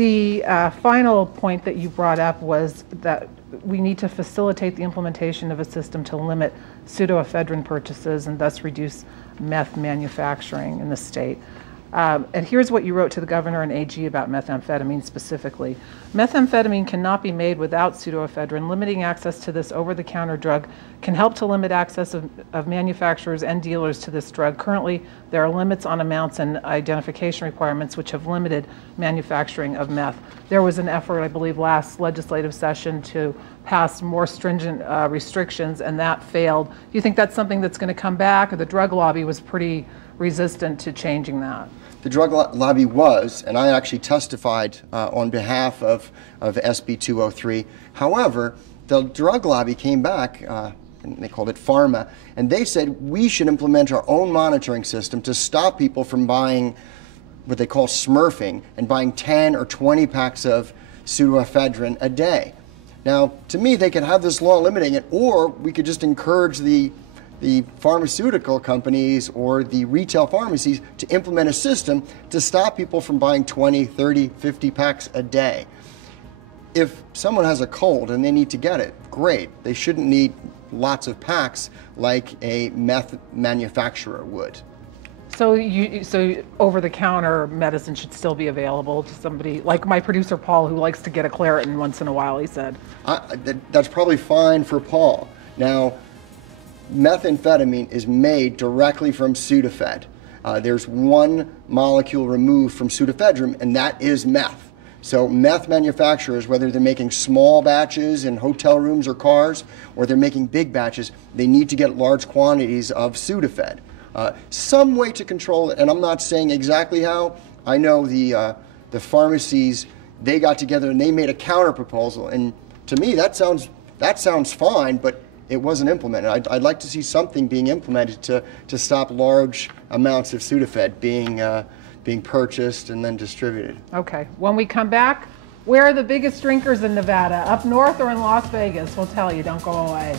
The final point that you brought up was that we need to facilitate the implementation of a system to limit pseudoephedrine purchases and thus reduce meth manufacturing in the state. And here's what you wrote to the governor and AG about methamphetamine specifically. Methamphetamine cannot be made without pseudoephedrine. Limiting access to this over-the-counter drug can help to limit access of manufacturers and dealers to this drug. Currently, there are limits on amounts and identification requirements which have limited manufacturing of meth. There was an effort, I believe, last legislative session to pass more stringent restrictions, and that failed. Do you think that's something that's going to come back? Or the drug lobby was pretty resistant to changing that? The drug lobby was, and I actually testified on behalf of SB 203. However, the drug lobby came back, and they called it pharma, and they said we should implement our own monitoring system to stop people from buying what they call smurfing and buying 10 or 20 packs of pseudoephedrine a day. Now, to me, they could have this law limiting it, or we could just encourage the pharmaceutical companies or the retail pharmacies to implement a system to stop people from buying 20, 30, 50 packs a day. If someone has a cold and they need to get it, great. They shouldn't need lots of packs like a meth manufacturer would. So over-the-counter medicine should still be available to somebody, like my producer Paul, who likes to get a Claritin once in a while, he said. That's probably fine for Paul. Now, methamphetamine is made directly from Sudafed. There's one molecule removed from pseudoephedrine, and that is meth. So meth manufacturers, whether they're making small batches in hotel rooms or cars, or they're making big batches, they need to get large quantities of Sudafed. Some way to control it, and I'm not saying exactly how. I know the pharmacies, they got together and they made a counter proposal, and to me that sounds fine, but it wasn't implemented. I'd like to see something being implemented to stop large amounts of Sudafed being purchased and then distributed. Okay. When we come back, where are the biggest drinkers in Nevada? Up north or in Las Vegas? We'll tell you. Don't go away.